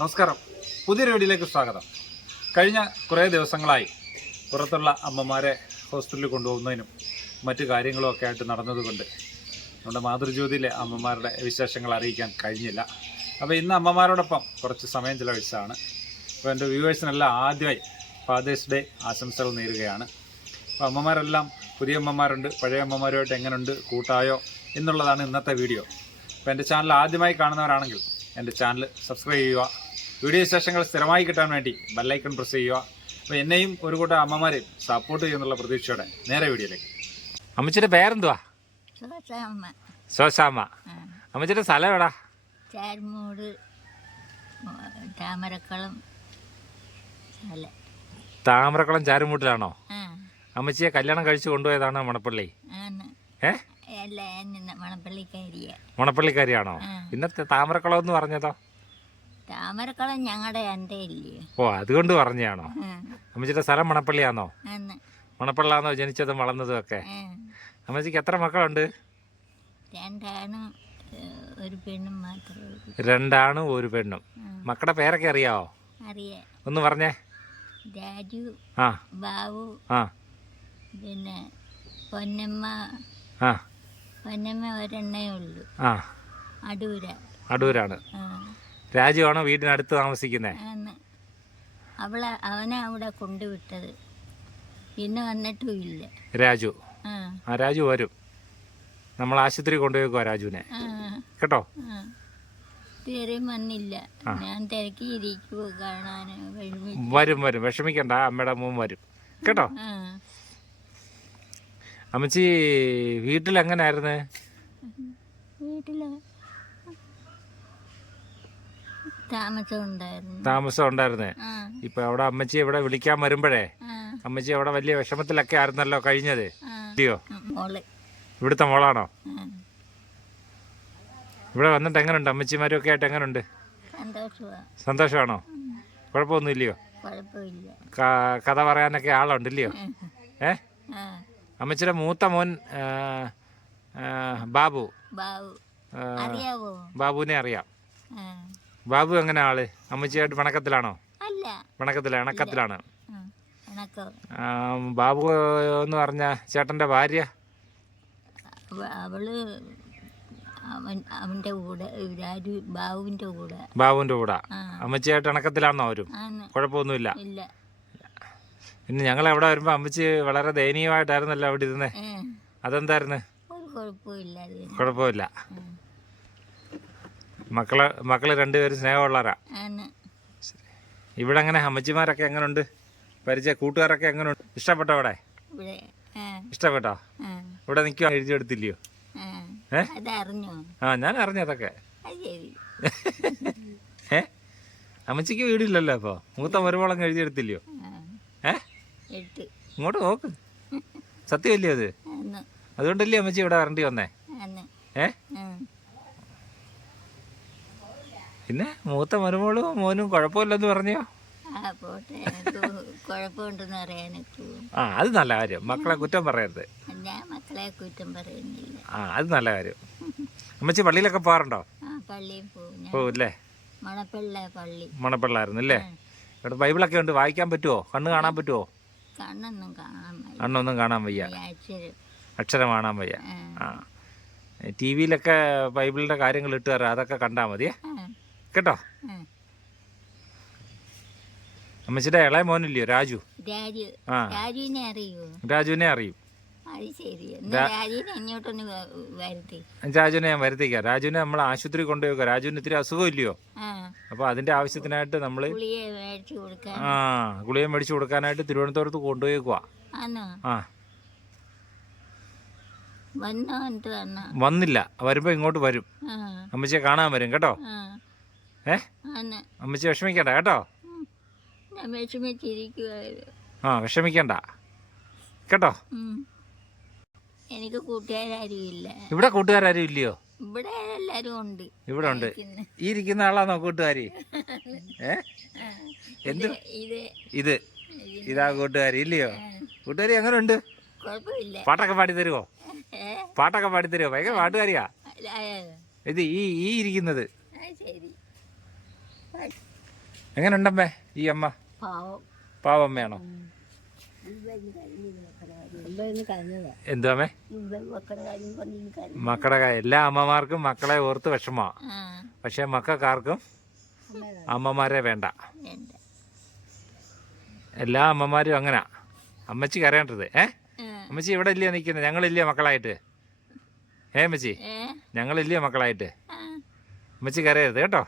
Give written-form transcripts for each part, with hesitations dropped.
നമസ്കാരം, പുതിയൊരു വീഡിയോയിലേക്ക് സ്വാഗതം. കഴിഞ്ഞ കുറേ ദിവസങ്ങളായി പുറത്തുള്ള അമ്മമാരെ ഹോസ്പിറ്റലിൽ കൊണ്ടുപോകുന്നതിനും മറ്റു കാര്യങ്ങളും ഒക്കെ ആയിട്ട് നടന്നതുകൊണ്ട് നമ്മുടെ മാതൃജ്യോതിയിലെ അമ്മമാരുടെ വിശേഷങ്ങൾ അറിയിക്കാൻ കഴിഞ്ഞില്ല. അപ്പോൾ ഇന്ന് അമ്മമാരോടൊപ്പം കുറച്ച് സമയം ചിലവഴിച്ചതാണ്. അപ്പോൾ എൻ്റെ വ്യൂവേഴ്സിനെല്ലാം ആദ്യമായി ഫാദേഴ്സ് ഡേ ആശംസകൾ നേരുകയാണ്. അപ്പോൾ അമ്മമാരെല്ലാം പുതിയ അമ്മമാരുണ്ട്, പഴയ അമ്മമാരുമായിട്ട് എങ്ങനെയുണ്ട്, കൂട്ടായോ എന്നുള്ളതാണ് ഇന്നത്തെ വീഡിയോ. അപ്പോൾ എൻ്റെ ചാനൽ ആദ്യമായി കാണുന്നവരാണെങ്കിൽ എൻ്റെ ചാനൽ സബ്സ്ക്രൈബ് ചെയ്യുക. വീഡിയോ വിശേഷങ്ങൾ സ്ഥിരമായി കിട്ടാൻ വേണ്ടി ബെല്ലൈക്കൺ പ്രസ് ചെയ്യുക. അപ്പോൾ എന്നെയും ഒരു കൂട്ടം അമ്മമാരെയും സപ്പോർട്ട് ചെയ്യുന്നുള്ള പ്രതീക്ഷയോടെ നേരെ വീഡിയോയിലേക്ക്. അമ്മച്ചിയുടെ പേരെന്തുവാ? ശോശാമ്മ. അമ്മച്ചിയുടെ സ്ഥലം എവിടാ? ചാരുമൂട്, താമരക്കുളം. താമരക്കുളം ചാരുമൂട്ടിലാണോ? അമ്മച്ചിയെ കല്യാണം കഴിച്ചു കൊണ്ടുപോയതാണ് മണപ്പള്ളി? മണപ്പള്ളിക്കാരിയാണോ? ഇന്നത്തെ താമരക്കുളം എന്ന് പറഞ്ഞതോ? താമരക്കുളം ഞങ്ങളുടെ എൻ്റെ ഇല്ലേ. ഓ, അതുകൊണ്ട് പറഞ്ഞാണോ? അമ്മച്ചിയുടെ സ്ഥലം മണപ്പള്ളിയാണോ? മണപ്പള്ളിയാണോ ജനിച്ചതും വളർന്നതും ഒക്കെ? അമ്മച്ചിക്ക് എത്ര മക്കളുണ്ട്? രണ്ടാണും ഒരു പെണ്ണും മാത്രമേ ഉള്ളൂ. രണ്ടാണും ഒരു പെണ്ണും. മക്കളുടെ പേരൊക്കെ അറിയാവോ? അറിയാം. ഒന്ന് പറഞ്ഞേ. രാജു, ബാബു, പിന്നെ പൊന്നമ്മ. പൊന്നമ്മ ഒരെണ്ണേ ഉള്ളൂ. അടൂരാണ്. രാജുവാണോ വീടിനടുത്ത് താമസിക്കുന്നത്? അവനെ അവിടെ കൊണ്ടുവിട്ടത്, പിന്നെ വന്നിട്ടും ഇല്ല. രാജു രാജു വരും. നമ്മൾ ആശുപത്രി കൊണ്ടുപോയിക്കോ രാജുവിനെ, കേട്ടോ? ഇതുവരെയും വന്നില്ല. ഞാൻ തിരക്കിയിരിക്കുവോ കാണാൻ. വരും, വിഷമിക്കണ്ട, അമ്മയുടെ മോൻ വരും, കേട്ടോ? അമ്മച്ചി വീട്ടിൽ എങ്ങനെയായിരുന്നു? വീട്ടില് താമസം ഉണ്ടായിരുന്നേ. ഇപ്പൊ അവിടെ അമ്മച്ചി ഇവിടെ വിളിക്കാൻ വരുമ്പോഴേ അമ്മച്ചി അവിടെ വലിയ വിഷമത്തിലൊക്കെ ആയിരുന്നല്ലോ കഴിഞ്ഞത്, ഇല്ലയോ? ഇവിടുത്തെ മോളാണോ? ഇവിടെ വന്നിട്ട് എങ്ങനെയുണ്ട്? അമ്മച്ചിമാരും ഒക്കെ ആയിട്ട് എങ്ങനെയുണ്ട്? സന്തോഷമാണോ? കുഴപ്പമൊന്നും ഇല്ലയോ? കഥ പറയാനൊക്കെ ആളുണ്ട്, ഇല്ലയോ? അമ്മച്ചിയുടെ മൂത്ത മോൻ ബാബു. ബാബുവിനെ അറിയാം. ബാബു എങ്ങനെ ആള്? അമ്മച്ചിയായിട്ട് പിണക്കത്തിലാണോ? ഇണക്കത്തിലാണ്. ബാബു എന്ന് പറഞ്ഞ ചേട്ടന്റെ ഭാര്യ അവള് അവന്റെ കൂടെ, ബാബുവിന്റെ കൂടെ. അമ്മച്ചിയായിട്ട് ഇണക്കത്തിലാണോ അവരും? കുഴപ്പമൊന്നുമില്ല. പിന്നെ ഞങ്ങൾ എവിടെ വരുമ്പോ അമ്മച്ചി വളരെ ദയനീയമായിട്ടായിരുന്നല്ലോ അവിടെ ഇരുന്നേ. അതെന്തായിരുന്നു? കുഴപ്പമില്ല. മക്കള് രണ്ടുപേരും സ്നേഹമുള്ളവരാ. ഇവിടെ എങ്ങനെ അമ്മച്ചിമാരൊക്കെ എങ്ങനെയുണ്ട്? കൂട്ടുകാരൊക്കെ എങ്ങനെയുണ്ട്? ഇഷ്ടപ്പെട്ടോ ഇവിടെ? ഇഷ്ടപ്പെട്ടോ? ഇവിടെ നിൽക്കുവാൻ എഴുതിയെടുത്തില്ലയോ? ഞാൻ അറിഞ്ഞതൊക്കെ. അമ്മച്ചിക്ക് വീടില്ലല്ലോ. അപ്പൊ മൂത്ത മരുമോളം എഴുതിയെടുത്തില്ലയോ? ഇങ്ങോട്ട് നോക്ക്, സത്യമല്ലേ അത്? അതുകൊണ്ടല്ലേ അമ്മച്ചി ഇവിടെ വരേണ്ടി വന്നേ? പിന്നെ മൂത്ത മരുമോളും മോനും കുഴപ്പമില്ലെന്ന് പറഞ്ഞോ? അത് നല്ല കാര്യം. മക്കളെ കുറ്റം പറയരുത്. അത് നല്ല കാര്യം. അമ്മച്ചി പള്ളിയിലൊക്കെ പോകാറുണ്ടോ? പോവില്ലേ? മണപ്പള്ളായിരുന്നു അല്ലേ? ഇവിടെ ബൈബിളൊക്കെ ഉണ്ട്, വായിക്കാൻ പറ്റുമോ? കണ്ണ് കാണാൻ പറ്റുമോ? കണ്ണൊന്നും കാണാൻ വയ്യ, അക്ഷരം കാണാൻ വയ്യ. ടി വിയിലൊക്കെ ബൈബിളിന്റെ കാര്യങ്ങൾ ഇട്ട് തരാം, അതൊക്കെ കണ്ടാൽ മതിയേ, കേട്ടോ? അമ്മച്ചിയുടെ ഇളയ മോനില്ലയോ രാജു? രാജുവിനെ അറിയും. രാജുവിനെ ഞാൻ വരുത്തിക്കാം. രാജുവിനെ നമ്മൾ ആശുപത്രി കൊണ്ടുപോയി. രാജുവിന് ഇത്തിരി അസുഖം ഇല്ലയോ? അപ്പൊ അതിന്റെ ആവശ്യത്തിനായിട്ട് നമ്മള് ഗുളിക മേടിച്ചു കൊടുക്കാനായിട്ട് തിരുവനന്തപുരത്ത് കൊണ്ടുപോയിക്കുവാ. വന്നില്ല. വരുമ്പോ ഇങ്ങോട്ട് വരും. അമ്മച്ചിയെ കാണാൻ വരും, കേട്ടോ? അമ്മച്ചി വിഷമിക്കണ്ട, കേട്ടോ? വിഷമിക്കണ്ട, കേട്ടോ? എനിക്ക് കൂട്ടുകാരും ഇല്ല. ഇവിടെ കൂട്ടുകാരും ഇല്ലയോ? ഇവിടെ എല്ലാരും ഉണ്ട്. ഇവിടെ ഉണ്ട്. ഈ ഇരിക്കുന്ന ആളാണോ കൂട്ടുകാരി? എന്ത് ഇതാ കൂട്ടുകാരി, ഇല്ലയോ? കൂട്ടുകാരി എങ്ങനെയുണ്ട്? പാട്ടൊക്കെ പാടിത്തരുവോ? ഭയങ്കര പാട്ടുകാരിയാ. ഇത് ഈ ഇരിക്കുന്നത് എങ്ങനെയുണ്ടമ്മേ ഈ അമ്മ? പാവം. പാവമ്മയാണോ? എന്താമേ? മക്കളുടെ എല്ലാ അമ്മമാർക്കും മക്കളെ ഓർത്ത് വിഷമമാ. പക്ഷെ മക്കൾക്കാർക്കും അമ്മമാരെ വേണ്ട. എല്ലാ അമ്മമാരും അങ്ങനാ. അമ്മച്ചി കരയേണ്ടത്. അമ്മച്ചി ഇവിടെ ഇല്ലയോ നിൽക്കുന്നത്? ഞങ്ങളില്ലയോ മക്കളായിട്ട്? അമ്മച്ചി ഞങ്ങളില്ലയോ മക്കളായിട്ട്? അമ്മച്ചി കരയരുത് കേട്ടോ.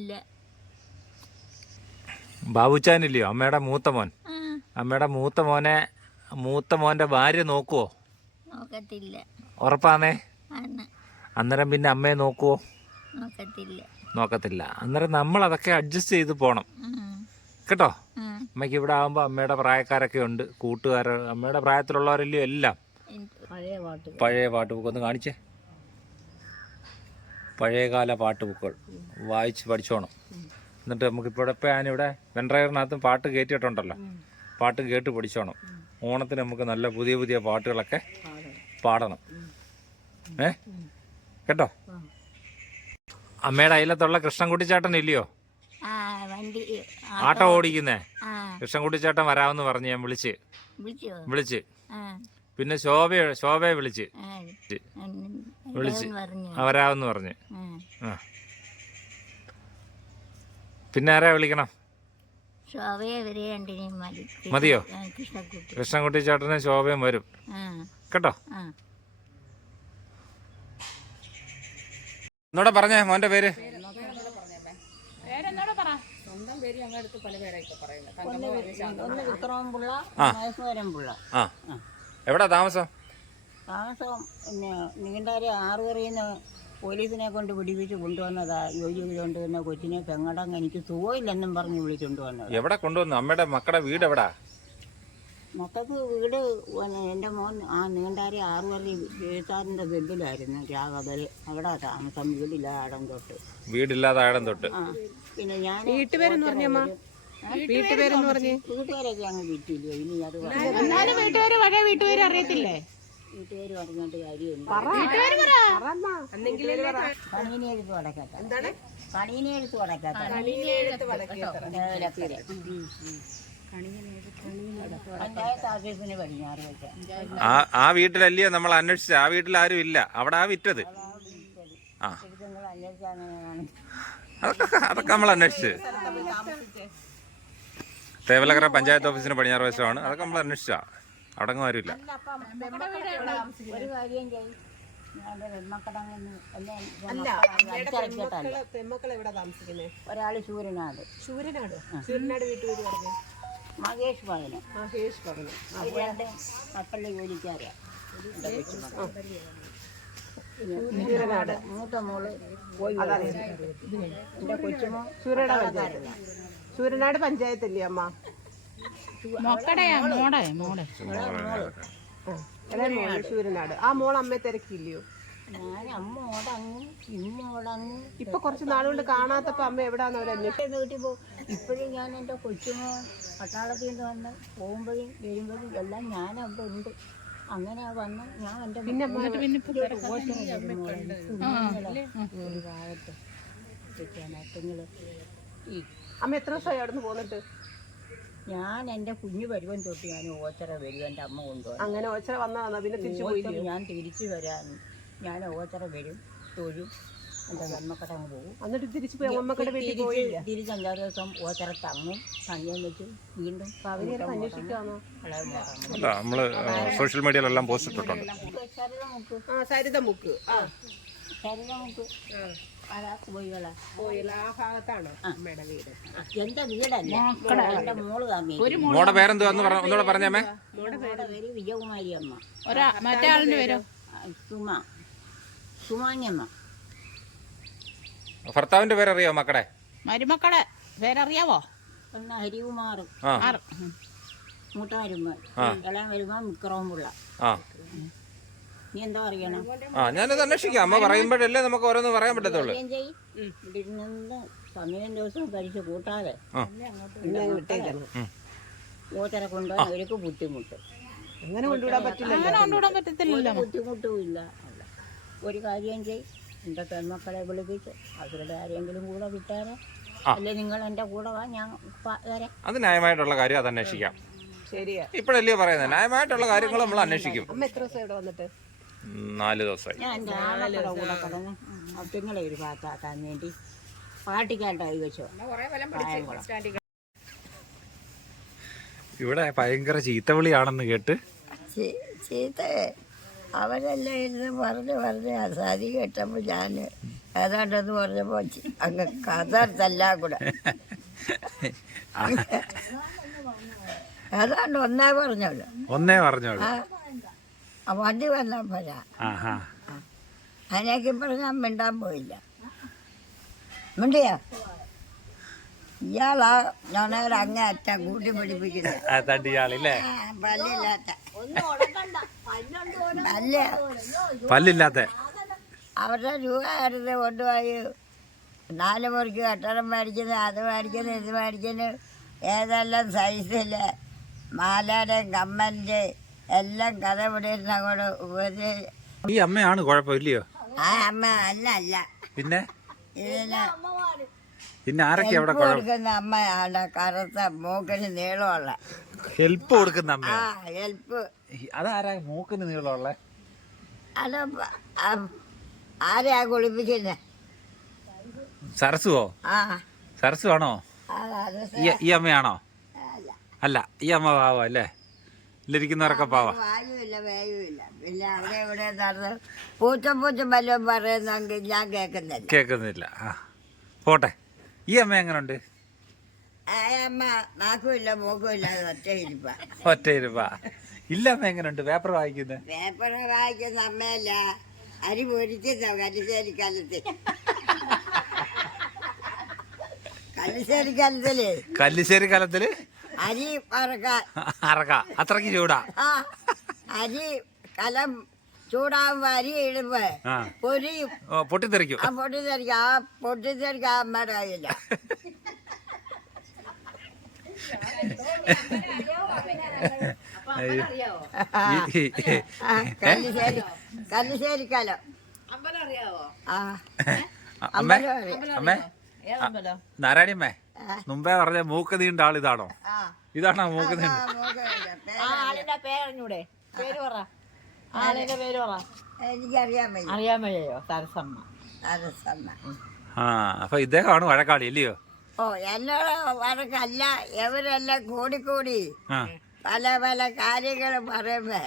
ഇല്ല. ബാബുച്ചാനില്ലയോ അമ്മയുടെ മൂത്ത മോൻ? അമ്മയുടെ മൂത്ത മോന്റെ ഭാര്യ നോക്കുവോ? നോക്കത്തില്ല. ഉറപ്പാന്നേ? അന്നേരം പിന്നെ അമ്മയെ നോക്കുവോ? നോക്കത്തില്ല. അന്നേരം നമ്മൾ അതൊക്കെ അഡ്ജസ്റ്റ് ചെയ്ത് പോണം കേട്ടോ. അമ്മയ്ക്ക് ഇവിടെ ആകുമ്പോൾ അമ്മയുടെ പ്രായക്കാരൊക്കെ ഉണ്ട്, കൂട്ടുകാർ, അമ്മയുടെ പ്രായത്തിലുള്ളവരല്ലയോ എല്ലാം. പഴയ പാട്ട് ബുക്ക് ഒന്ന് കാണിച്ചേ. പഴയകാല പാട്ട് ബുക്കുകൾ വായിച്ച് പഠിച്ചോണം. എന്നിട്ട് നമുക്കിപ്പോൾ ഇപ്പോൾ ഞാനിവിടെ വെൻഡ്രയറിനകത്തും പാട്ട് കയറ്റിയിട്ടുണ്ടല്ലോ, പാട്ട് കേട്ട് പഠിച്ചോണം. ഓണത്തിന് നമുക്ക് നല്ല പുതിയ പുതിയ പാട്ടുകളൊക്കെ പാടണം. കേട്ടോ. അമ്മയുടെ അയലത്തുള്ള കൃഷ്ണൻകുട്ടിച്ചേട്ടൻ ഇല്ലയോ ആട്ടോ ഓടിക്കുന്നേ? കൃഷ്ണൻകുട്ടിച്ചേട്ടൻ വരാമെന്ന് പറഞ്ഞ് ഞാൻ വിളിച്ച് പിന്നെ ശോഭയെ വിളിച്ച് വരാമെന്ന് പറഞ്ഞ്. പിന്നെ ആരാ വിളിക്കണം? മതിയോ? കൃഷ്ണൻകുട്ടി ചേട്ടനും ശോഭയും വരും കേട്ടോ. എന്നോടെ പറഞ്ഞേ മോന്റെ പേര്. എവിടാ താമസം? പിന്നെ നീണ്ടാരെ ആറുപറിയുന്ന പോലീസിനെ കൊണ്ട് പിടിപ്പിച്ച് കൊണ്ടുവന്നതാ. ജോലി കൊണ്ടുവന്ന കൊച്ചിനെ പെങ്ങടങ്ങ് എനിക്ക് സുഖമില്ലെന്നും പറഞ്ഞ് വിളിച്ചുകൊണ്ട് വന്നത്. എവിടെ കൊണ്ടുവന്നു? അമ്മയുടെ മക്കളുടെ വീട് എവിടാ? മക്കൾക്ക് വീട് എൻ്റെ മോൻ ആ നീണ്ടാരെ ആറുപറി എഴുത്താറിൻ്റെ ബെഡിലായിരുന്നു രാഘവല്. അവിടെ താമസം. വീടില്ലാതെ ആടം തൊട്ട്. പിന്നെ ഞാൻ വീട്ടുപേരൊക്കെ അങ്ങ് കിട്ടിയില്ല. ഇനി അത് വീട്ടുപേര് അറിയത്തില്ലേ? വീട്ടുപേര് പറഞ്ഞിട്ട് കാര്യമില്ല. പണീനെ എഴുത്ത് വടക്കാത്ത പഞ്ചായത്ത് ഓഫീസിന് പടിഞ്ഞാറ് വെച്ച ആ വീട്ടിലല്ലയോ നമ്മൾ അന്വേഷിച്ച? ആ വീട്ടിൽ ആരും ഇല്ല. അവിടെ ആ വിറ്റത്. അതൊക്കെ നമ്മൾ അന്വേഷിച്ച്. തേവലക്കര പഞ്ചായത്ത് ഓഫീസിന് പടിഞ്ഞാറ് വശമാണ്. അതൊക്കെ നമ്മൾ അന്വേഷിച്ചാ. അവിടെ അങ്ങ് ആരുമില്ല. ഒരു കാര്യം ചെയ്യും. ഒരാള് ശൂരനാട് മഹേഷ് ഭവന് കപ്പലിൽ ജോലിക്കാരാ. മൂത്ത മോള് പോയി. എന്റെ കൊച്ചുമോ സൂര്യനാട് പഞ്ചായത്തല്ലേ അമ്മ? സൂര്യനാട്. ആ മോൾ അമ്മയെ തിരക്കില്ലയോ? ഞാൻ അമ്മോടങ്ങും ഇമ്മോടങ്ങും. ഇപ്പൊ കുറച്ച് നാളുകൊണ്ട് കാണാത്തപ്പോ അമ്മ എവിടാന്ന് അവർ അന്വേഷിച്ചു വീട്ടിൽ പോകും. ഇപ്പോഴും ഞാൻ എൻ്റെ കൊച്ചുമോ പട്ടാളത്തിൽ നിന്ന് വന്ന് പോകുമ്പോഴും വരുമ്പോഴും എല്ലാം ഞാൻ അവിടെ ഉണ്ട്. അങ്ങനെ വന്ന് ഞാൻ എൻ്റെ അമ്മ എത്ര ദിവസമായി അവിടെ നിന്ന് പോന്നിട്ട്? ഞാൻ എൻ്റെ കുഞ്ഞു വരുവൻ തൊട്ട് ഞാൻ ഓച്ചറ വരും. എൻ്റെ അമ്മ കൊണ്ടുപോകും. അങ്ങനെ ഓച്ചറ വന്നതാണ്. പിന്നെ തിരിച്ചു പോയി. ഞാൻ തിരിച്ചു വരാൻ ഞാൻ ഓച്ചറ വരും, തൊഴും, എൻ്റെ അമ്മക്കടങ്ങ് പോകും. എന്നിട്ട് തിരിച്ചു പോയി അമ്മക്കടെ വീട്ടിൽ പോയില്ല. തിരിച്ച് 5-6 ദിവസം ഓച്ചറ തങ്ങും. തങ്ങിയം വെച്ച് വീണ്ടും അന്വേഷിക്കാമോ? നമ്മള് സോഷ്യൽ മീഡിയയിലെല്ലാം പോസ്റ്റ് ഇട്ടിട്ടുണ്ട്. സരിതമുക്ക് എന്റെ വീടല്ല, എന്റെ മോള് തമ്മി. മോടെ പേരെന്തുവാ ഒന്നുകൂടെ പറഞ്ഞേ? മോളുടെ പേര് വിജയകുമാരി അമ്മ. മറ്റേ ആളിന്റെ പേരോ? സുമാനിയമ്മ. ഭർത്താവിന്റെ പേരറിയോ മക്കളെ? മരുമക്കളെ പേരറിയാവോ? പിന്നെ ഹരികുമാർ, മൂട്ടാരുമ്മ, ഇളയം വരുമ്പോ മിക്രവും പിള്ള. നീ എന്താ അറിയണം? ഞാനത് അന്വേഷിക്കാം. അമ്മ പറയുമ്പോഴല്ലേ നമുക്ക് ഓരോന്ന് പറയാൻ പറ്റത്തുള്ളൂ. ഇവിടെ ഇരുന്ന് സമയം ദിവസം കഴിച്ച് കൂട്ടാതെ ഓച്ചറ കൊണ്ടുപോകാൻ അവർക്ക് ബുദ്ധിമുട്ട്. അങ്ങനെ കൊണ്ടുവിടാൻ പറ്റില്ല. ബുദ്ധിമുട്ടും ഇല്ല. ഒരു കാര്യം ചെയ്, എൻ്റെ പെൺമക്കളെ വിളിപ്പിച്ച് അവരുടെ ആരെങ്കിലും കൂടെ വിട്ടാൽ അല്ലെ നിങ്ങൾ എൻ്റെ കൂടെ വാ, ഞാൻ വരാം. അത് ന്യായമായിട്ടുള്ള കാര്യം അത് അന്വേഷിക്കാം. ശരിയാ. ഇപ്പോഴല്ലേ പറയുന്നത്, ന്യായമായിട്ടുള്ള കാര്യങ്ങൾ നമ്മൾ അന്വേഷിക്കും. അമ്മ എത്ര ദിവസം ഇവിടെ വന്നിട്ട്? 4 ദിവസമായി. ഞാൻ എൻ്റെ ആളെ കൂടെ കിടന്ന് അത്തിങ്ങളെ ഒരു ഭാഗത്താക്കാൻ വേണ്ടി പാട്ടിക്കാട്ടായി വെച്ചോ. ഇവിടെ ഭയങ്കര ചീത്തവിളിയാണെന്ന് കേട്ട് ചീത്ത അവരെല്ലാം ഇരുന്ന് പറഞ്ഞ് അസാധി കേട്ടപ്പോൾ ഞാൻ ഏതാണ്ടെന്ന് പറഞ്ഞപ്പോൾ അങ്ങ് കഥർത്തെല്ലാം കൂടെ ഏതാണ്ട് ഒന്നേ പറഞ്ഞോളൂ. ആ വണ്ടി വന്നാൽ പോരാ. അതിനേക്ക് പറഞ്ഞാൽ മിണ്ടാൻ പോയില്ല. മിണ്ടിയാ ഇയാളാ ഞൊണവർ അങ്ങേ അറ്റം കൂട്ടി പിടിപ്പിക്കുന്നത്. പല്ലില്ലാത്ത അവരുടെ രൂപ ആയിരുന്നു കൊണ്ടുപോയി 4 മുറിക്ക് കട്ടണം മേടിക്കുന്നത്, അത് മേടിക്കുന്നത്, ഇത് മേടിക്കുന്നു, ഏതെല്ലാം സൈസിൽ മാലയുടെയും കമ്മലിൻ്റെ എല്ലാം കഥ പിടിയിരുന്ന അങ്ങോട്ട് ഈ അമ്മയാണ് കുഴപ്പമില്ലയോ? ആ അമ്മ അല്ല പിന്നെ ഇതിന് ആരൊക്കെ അവിടെ കൊടുക്കുന്ന അമ്മയാണ്. കറുത്ത മൂക്കിന് നീളമുള്ള ഹെൽപ്പ് കൊടുക്കുന്ന അമ്മ. ആ ഹെൽപ്പ്. അതാരാ മൂക്കിന് നീളമുള്ള? അത് ആരെയാ കുളിപ്പിക്കുന്നത്? സരസുവോ? ആ സരസു ആണോ? ഈ അമ്മയാണോ? അല്ല, ഈ അമ്മ പാവ അല്ലേ? ഇല്ലിരിക്കുന്നവരൊക്കെ പാവ. വായുവില്ല വേയുമില്ല. പിന്നെ അവിടെ ഇവിടെ നടന്ന് പൂച്ചം വല്ലതും പറയുന്നെങ്കിൽ ഞാൻ കേൾക്കുന്നില്ല. ആ പോട്ടെ. ഈ അമ്മ എങ്ങനുണ്ട്? ആ അമ്മ നാക്കുമില്ല മൂക്കുമില്ല, ഒറ്റ ഇരുപ്പ. ഇല്ല അമ്മ എങ്ങനുണ്ട്? പേപ്പർ വായിക്കുന്നത്? പേപ്പർ വായിക്കുന്ന അമ്മയല്ല, അരി പൊരിക്കുന്ന കല്ലിശ്ശേരി കാലത്തില് അരി അറക്ക. അത്രക്ക് ചൂടാ. അരി കലം ചൂടാകുമ്പോ അരി ഇടുമ്പോ പൊരിയും, പൊട്ടിത്തെറിക്കും. പൊട്ടിത്തെറിക്കാൻ അമ്മയുടെ കയ്യില്ല. കല്ലിശ്ശേരി കലം. അമ്മേ നാരായണിയമ്മേ, മുമ്പേ പറഞ്ഞ മൂക്ക് നീണ്ട ആളിതാണോ? ഇതാണോ മൂക്ക് നീണ്ട? പേരറിഞ്ഞൂടെ? പേര് പറ, ആളിന്റെ പേര് പറ. അറിയാൻ വയ്യോ? സരസമ്മ. അപ്പൊ ഇദ്ദേഹമാണ് വഴക്കാളി അല്ലയോ? ഓ എന്നോട് വഴക്കല്ല, ഇവരെല്ലാം കൂടി പല പല കാര്യങ്ങൾ പറയുമ്പോ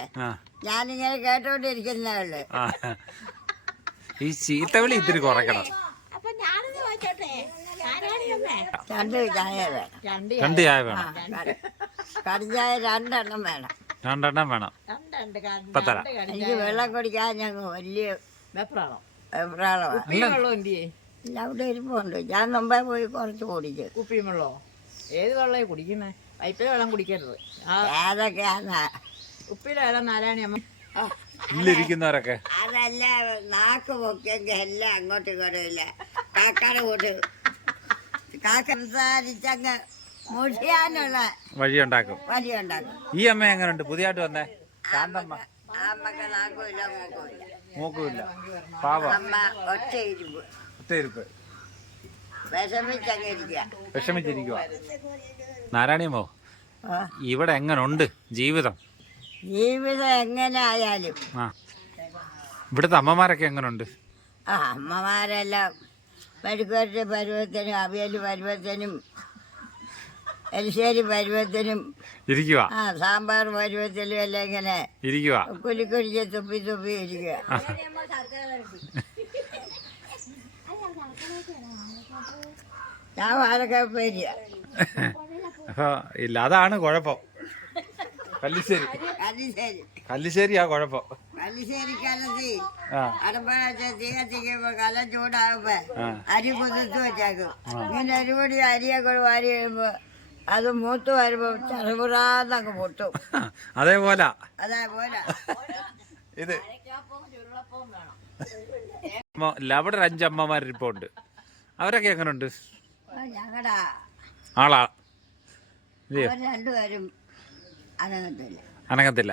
ഞാനിങ്ങനെ കേട്ടോണ്ടിരിക്കുന്നേ. ഈ ചീത്തവിളി ഇത്തിരി കുറയ്ക്കണം. രണ്ട് ചായ വേണം. കടിഞ്ഞായ 2 എണ്ണം വേണം. 2 എണ്ണം വേണം. ഇപ്പൊ തരാം. എനിക്ക് വെള്ളം കുടിക്കാൻ ഞങ്ങൾ വലിയ വെപ്രാളമാണ്. അവിടെ ഇരിപ്പുണ്ട്. ഞാൻ മുമ്പേ പോയി കുറച്ച് കുടിച്ചു. കുപ്പിയും വെള്ളോ? ഏത് വെള്ളം കുടിക്കുന്നേ? പൈപ്പിലെ വെള്ളം കുടിക്കരുത്. ഏതൊക്കെയാ? ഉപ്പിലെ വെള്ളം നാരായണിയമ്മ. ഇല്ലിരിക്കുന്നവരൊക്കെ അതല്ല, നാക്ക് പൊക്കിയെങ്കിൽ എല്ലാം അങ്ങോട്ടും ഇങ്ങോട്ടും ഇല്ല. കാക്കയുടെ കൂട്ട് കാക്ക സംസാരിച്ചങ്ങ് മുഷിയാനുള്ള വഴിയുണ്ടാക്കും. ഈ അമ്മ എങ്ങനെയുണ്ട്? പുതിയതായിട്ട് വന്നേ ശാന്തമ്മ. അമ്മക്ക് നാക്കുമില്ല മൂക്കുമില്ല, പാവ. അമ്മ ഒറ്റ ഇരുപ്പ്. വിഷമിച്ചിരിക്കുക. നാരായണിയമ്മോ, ഇവിടെ എങ്ങനുണ്ട് ജീവിതം? എങ്ങനെ ആയാലും ഇവിടുത്തെ അമ്മമാരൊക്കെ എങ്ങനുണ്ട്? അമ്മമാരെല്ലാം മെഴുക്കുവരട്ടി പരുവത്തിനും അവിയൽ പരുവത്തിനും എലിശ്ശേരി പരുവത്തിനും ഇരിക്കുക. സാമ്പാർ പരുവത്തിലും എല്ലാം ഇങ്ങനെ ഇരിക്കുക. കുലിക്കുലിച്ച് തുപ്പി ഇരിക്കുക. ഞാൻ വാഴക്ക പേരിയ. ഇല്ല, അതാണ് കുഴപ്പം. കല്ലിശ്ശേരിയാ കുഴപ്പം. കല്ലിശ്ശേരി കലത്തി അടുപ്പ കലം ചൂടാകുമ്പോ അരി കുതിർത്ത് വെച്ചേക്കും. ഇങ്ങനെ ഒരുപടി അരിയൊക്കെ വാരി കഴിയുമ്പോ അത് മൂത്ത് വരുമ്പോ ചെറുപുറാന്നങ്ങ് പൊട്ടും. അതേപോലെ ഇത് അവിടെ 5 അമ്മമാരിപ്പുണ്ട്. അവരൊക്കെ എങ്ങനുണ്ട്? ഞങ്ങളുടെ ആളാ രണ്ടുപേരും അനങ്ങത്തില്ല.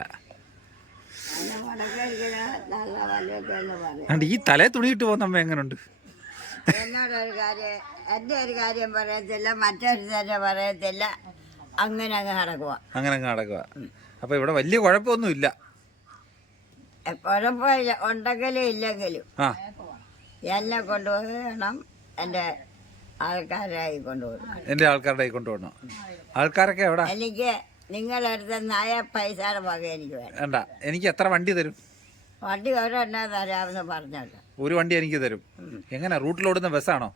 ഈ തലേ തുണിയിട്ട് പോകുന്ന അമ്മ എങ്ങനുണ്ട്? എന്നോടൊരു കാര്യം, എൻ്റെ ഒരു കാര്യം പറയത്തില്ല, മറ്റൊരു തന്നെ പറയത്തില്ല, അങ്ങനെ അങ്ങ് നടക്കുക. അങ്ങനെ അങ്ങ് നടക്കുക. അപ്പോൾ ഇവിടെ വലിയ കുഴപ്പമൊന്നുമില്ല. കുഴപ്പമില്ല, ഉണ്ടെങ്കിലും ഇല്ലെങ്കിലും ആ, എന്നെ കൊണ്ടുപോകണം, എൻ്റെ ആൾക്കാരായി കൊണ്ടുപോകണം. എൻ്റെ ആൾക്കാരുടെ കൈ കൊണ്ടുപോകണം. ആൾക്കാരൊക്കെ എവിടെ? എനിക്ക് നിങ്ങളടുത്ത നായ പൈസയുടെ വക എനിക്ക് വേണം. വേണ്ട, എനിക്ക് എത്ര വണ്ടി തരും? വണ്ടി ഒരെണ്ണ തരാമെന്ന് പറഞ്ഞല്ലോ. ഒരു വണ്ടി എനിക്ക് തരും. എങ്ങനെ, റൂട്ടിലോടുന്ന ബസ്സാണോ?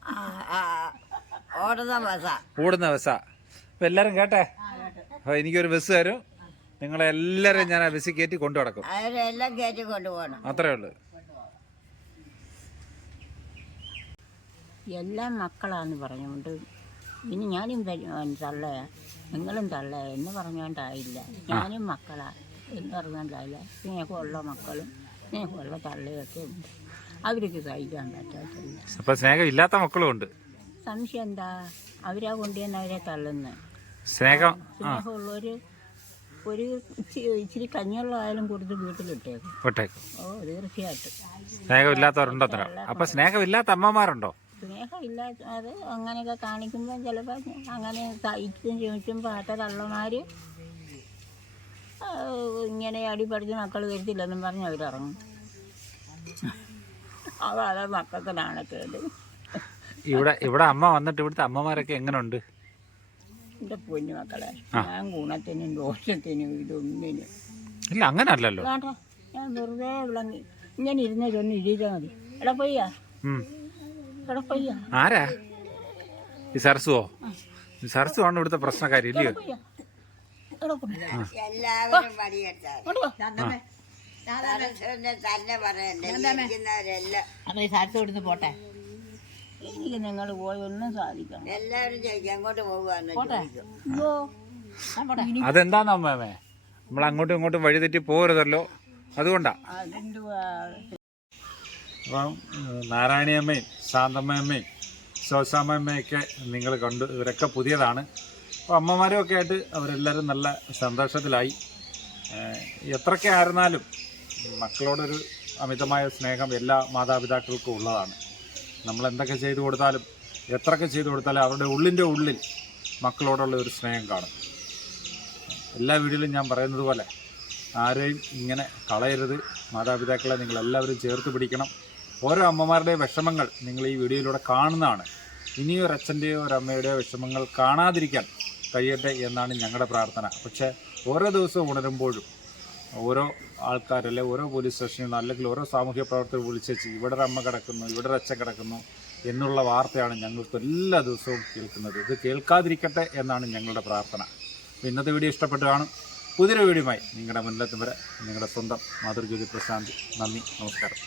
ഓടുന്ന ബസ്സാ. ഓടുന്ന ബസ്സാ. അപ്പം എല്ലാവരും കേട്ടെ, അപ്പോൾ എനിക്കൊരു ബസ് തരും. നിങ്ങളെല്ലാവരും ഞാൻ ആ ബസ്സിൽ കയറ്റി കൊണ്ടു നടക്കും. അവരെല്ലാം കയറ്റി കൊണ്ടുപോകണം. അത്രേ ഉള്ളൂ. എല്ലാം മക്കളാന്ന് പറഞ്ഞുകൊണ്ട് ഇനി ഞാനും തള്ളയാ, നിങ്ങളും തള്ളയാ എന്ന് പറഞ്ഞുകൊണ്ടായില്ല. ഞാനും മക്കളാ എന്ന് പറഞ്ഞുകൊണ്ടായില്ല. സ്നേഹമുള്ള മക്കളും സ്നേഹമുള്ള തള്ളയൊക്കെ ഉണ്ട്. അവർക്ക് സഹിക്കാൻ പറ്റാത്തില്ല. അപ്പം സ്നേഹം ഇല്ലാത്ത മക്കളും ഉണ്ട്. സംശയം എന്താ, അവരാ കൊണ്ടുവന്ന് അവരെ തള്ളുന്നത്. സ്നേഹമുള്ളവർ ഒരു ഇച്ചിരി കഞ്ഞിവെള്ളമായാലും കൊടുത്ത് വീട്ടിലിട്ടേക്കും. വിട്ടേക്കും. ഓ, തീർച്ചയായിട്ടും. സ്നേഹമില്ലാത്തവരുണ്ടോ? അപ്പം സ്നേഹമില്ലാത്ത അമ്മമാരുണ്ടോ? സ്നേഹമില്ലാത്ത അത് അങ്ങനെയൊക്കെ കാണിക്കുമ്പോൾ ചിലപ്പോൾ അങ്ങനെ സഹിച്ചും ചോദിച്ചും പാട്ട തള്ളമാർ ഇങ്ങനെ അടിപടിച്ച് മക്കൾ വരുത്തില്ലെന്നും പറഞ്ഞ് അവരിറങ്ങും. അത് മക്കൾക്ക് നാണക്കേട്. ഇവിടെ അമ്മ വന്നിട്ട് ഇവിടുത്തെ അമ്മമാരൊക്കെ എങ്ങനെയുണ്ട്? എൻ്റെ പൊന്നു മക്കളെ, ഞാൻ ഗുണത്തിനും ദോഷത്തിനും ഇതൊന്നിനും ഇല്ല. അങ്ങനെ അല്ലല്ലോ. വേണ്ട, ഞാൻ വെറുതെ വിളങ്ങി ഇങ്ങനെ ഇരുന്നൊന്ന് ഇരിച്ചാൽ മതി. എടാ പയ്യ, എടാ പയ്യ. ആരാ ഈ സരസുവോ? സരസു ആണ് ഇവിടുത്തെ പ്രശ്നക്കാരി, ഇല്ലയോ? എല്ലാവരും പണിയെടുത്താൽ തന്നെ പറയണ്ടേ. പോട്ടെ, എനിക്ക് നിങ്ങൾ പോയി ഒന്നും സാധിക്കണം. എല്ലാവരും ചോദിക്കും എങ്ങോട്ട് പോകുകയെന്ന് ചോദിക്കും. അതെന്താന്ന് അമ്മേ, നമ്മൾ അങ്ങോട്ടും ഇങ്ങോട്ടും വഴി തെറ്റി പോകരുതല്ലോ, അതുകൊണ്ടാ. അപ്പം നാരായണിയമ്മയും ശാന്തമ്മയമ്മയും ശോശാമ്മയമ്മയൊക്കെ നിങ്ങൾ കണ്ടു. ഇവരൊക്കെ പുതിയതാണ്. അപ്പോൾ അമ്മമാരൊക്കെ ആയിട്ട് അവരെല്ലാവരും നല്ല സന്തോഷത്തിലായി. എത്രയൊക്കെ ആയിരുന്നാലും മക്കളോടൊരു അമിതമായ സ്നേഹം എല്ലാ മാതാപിതാക്കൾക്കും ഉള്ളതാണ്. നമ്മൾ എന്തൊക്കെ ചെയ്തു കൊടുത്താലും എത്രയൊക്കെ ചെയ്തു കൊടുത്താലും അവരുടെ ഉള്ളിൻ്റെ ഉള്ളിൽ മക്കളോടുള്ള ഒരു സ്നേഹം കാണും. എല്ലാ വീഡിയോയിലും ഞാൻ പറയുന്നത് പോലെ ആരെയും ഇങ്ങനെ കളയരുത്. മാതാപിതാക്കളെ നിങ്ങളെല്ലാവരും ചേർത്ത് പിടിക്കണം. ഓരോ അമ്മമാരുടെയും വിഷമങ്ങൾ നിങ്ങൾ ഈ വീഡിയോയിലൂടെ കാണുന്നതാണ്. ഇനിയും ഒരു അച്ഛൻ്റെയോ ഒരു അമ്മയുടെയോ വിഷമങ്ങൾ കാണാതിരിക്കാൻ കഴിയട്ടെ എന്നാണ് ഞങ്ങളുടെ പ്രാർത്ഥന. പക്ഷേ ഓരോ ദിവസവും ഉണരുമ്പോഴും ഓരോ ആൾക്കാരല്ലേ, ഓരോ പോലീസ് സ്റ്റേഷനിൽ നിന്ന് അല്ലെങ്കിൽ ഓരോ സാമൂഹ്യ പ്രവർത്തകർ വിളിച്ചേച്ച് ഇവിടെ ഒരു അമ്മ കിടക്കുന്നു, ഇവിടെ ഒരു അച്ഛൻ കിടക്കുന്നു എന്നുള്ള വാർത്തയാണ് ഞങ്ങൾക്ക് എല്ലാ ദിവസവും കേൾക്കുന്നത്. ഇത് കേൾക്കാതിരിക്കട്ടെ എന്നാണ് ഞങ്ങളുടെ പ്രാർത്ഥന. ഇന്നത്തെ വീഡിയോ ഇഷ്ടപ്പെട്ട് കാണും. പുതിയൊരു വീഡിയോയുമായി നിങ്ങളുടെ മുന്നിലെത്തും വരെ നിങ്ങളുടെ സ്വന്തം മാതൃജ്യോതി പ്രശാന്ത്. നന്ദി, നമസ്കാരം.